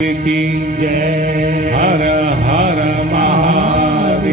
की जय। हर हर महादेव।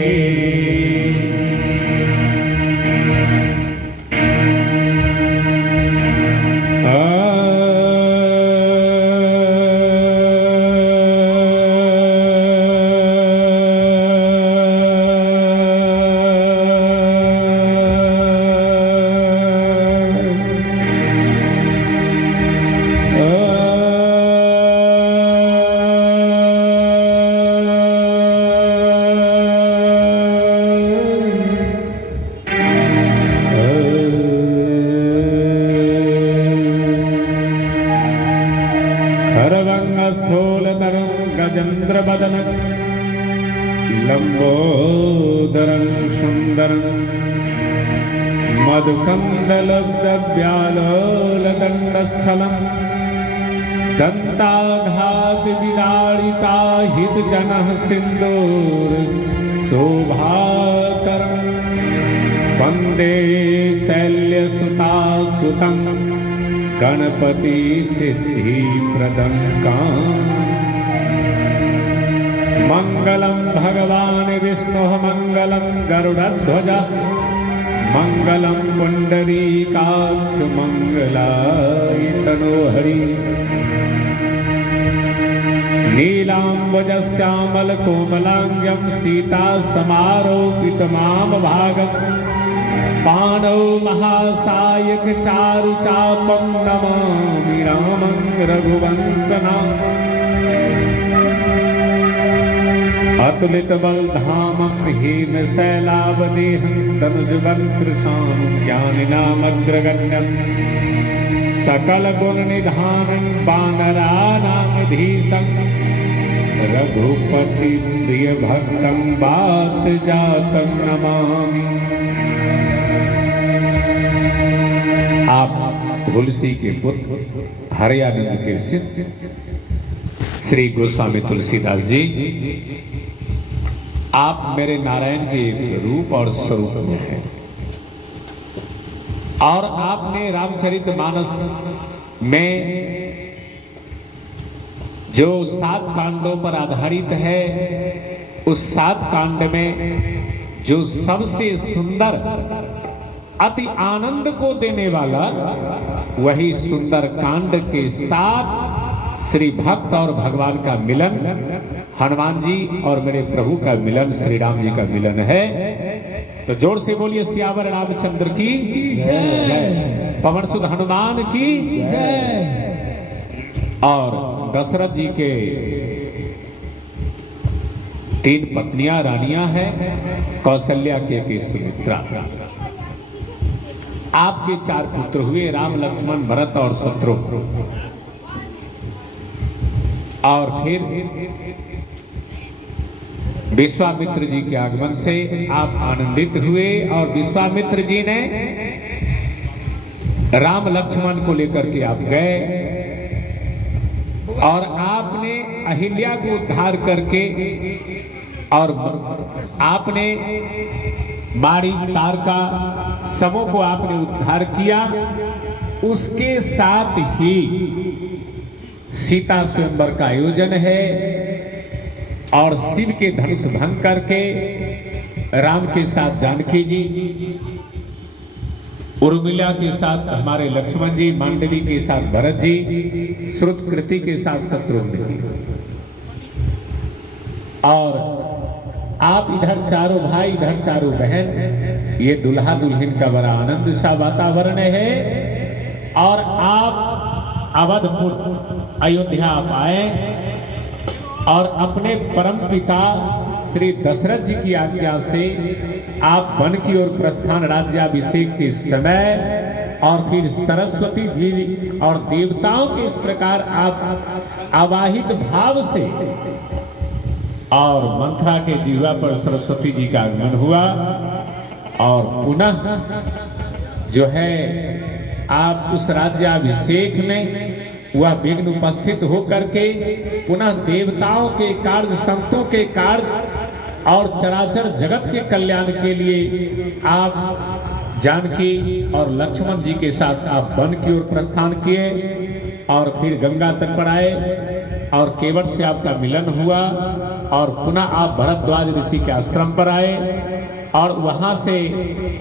स्थूलतरं गजेन्द्रवदनं लम्बोदरं सुन्दरं मधुकन्दलब्धव्यालोलदण्डस्थलं दन्ताघातविदारिताहितजनः सिन्दूरशोभाकरं वन्दे शैल्यसुतासुतं गणपति सिद्धिप्रदं मंगलम भगवान विष्णु मंगलम गरुड़ध्वज मंगलम पुंडरीकाक्ष मंगलायतनोहरि नीलांबुजश्यामल कोमलांगं सीता समारोपितमाम भागं पाणौ महासायक चारु चापं नमामि रामं रघुवंशनां अतुलित बलधामं हेमशैलावदेहं तनुजवक्त्रशां ज्ञानिनामग्रगण्यं सकलगुणनिधानं वानराणामधीशं रघुपति प्रियभक्तं वातजातं नमामि। आप तुलसी के पुत्र हरियानंद के शिष्य श्री गोस्वामी तुलसीदास जी, आप मेरे नारायण के रूप और स्वरूप में हैं और आपने रामचरितमानस में जो 7 कांडों पर आधारित है, उस 7 कांड में जो सबसे सुंदर अति आनंद को देने वाला वही सुंदर कांड के साथ श्री भक्त और भगवान का मिलन, हनुमान जी और मेरे प्रभु का मिलन, श्री राम जी का मिलन है। तो जोर से बोलिए सियावर रामचंद्र की जय, पवन सुत हनुमान की जय। और दशरथ जी के 3 पत्नियां रानियां हैं, कौशल्या के सुमित्रा। आपके 4 पुत्र हुए, राम लक्ष्मण भरत और शत्रुघ्न। और फिर विश्वामित्र जी के आगमन से आप आनंदित हुए और विश्वामित्र जी ने राम लक्ष्मण को लेकर के आप गए और आपने अहिल्या को उद्धार करके और आपने मारीच तारका समूह को आपने उद्धार किया। उसके साथ ही सीता स्वयंवर का आयोजन है और शिव के धनुष भंग करके राम के साथ जानकी जी, उर्मिला के साथ हमारे लक्ष्मण जी, मांडवी के साथ भरत जी, श्रुतकृति के साथ शत्रुघ्न जी, और आप इधर चारों भाई, इधर चारों बहन। ये दुल्हा दुल्हन का बड़ा आनंद सा वातावरण है। और आप अवधपुर अयोध्या आप आए और अपने परम पिता श्री दशरथ जी की आज्ञा से आप वन की ओर प्रस्थान, राज्याभिषेक के समय और फिर सरस्वती जी और देवताओं के इस प्रकार आप आवाहित भाव से और मंथरा के जीवा पर सरस्वती जी का आगमन हुआ और पुनः जो है आप उस राज्याभिषेक में वह विघ्न उपस्थित होकर के पुनः देवताओं के कार्य, संतों के कार्य और चराचर जगत के कल्याण के लिए आप जानकी और लक्ष्मण जी के साथ आप वन की ओर प्रस्थान किए और फिर गंगा तट पर आए और केवट से आपका मिलन हुआ और पुनः आप भरद्वाज ऋषि के आश्रम पर आए और वहां से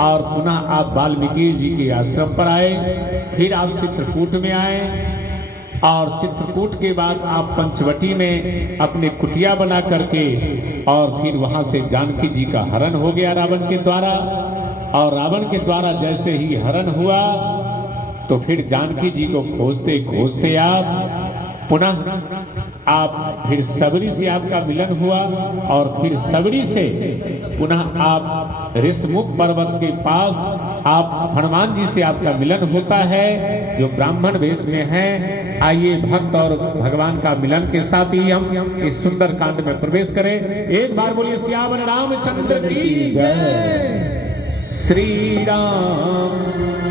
और पुनः आप वाल्मीकि जी के आश्रम पर आए, फिर आप चित्रकूट में आए और चित्रकूट के बाद आप पंचवटी में अपने कुटिया बना करके और फिर वहां से जानकी जी का हरण हो गया रावण के द्वारा। और रावण के द्वारा जैसे ही हरण हुआ तो फिर जानकी जी को खोजते खोजते आप पुनः आप फिर सबरी से आपका मिलन हुआ और फिर सबरी से पुनः आप ऋषमुख पर्वत के पास आप हनुमान जी से आपका मिलन होता है जो ब्राह्मण वेश में है। आइए भक्त और भगवान का मिलन के साथ ही हम इस सुंदर कांड में प्रवेश करें। एक बार बोलिए सियावर रामचंद्र की जय। श्री राम।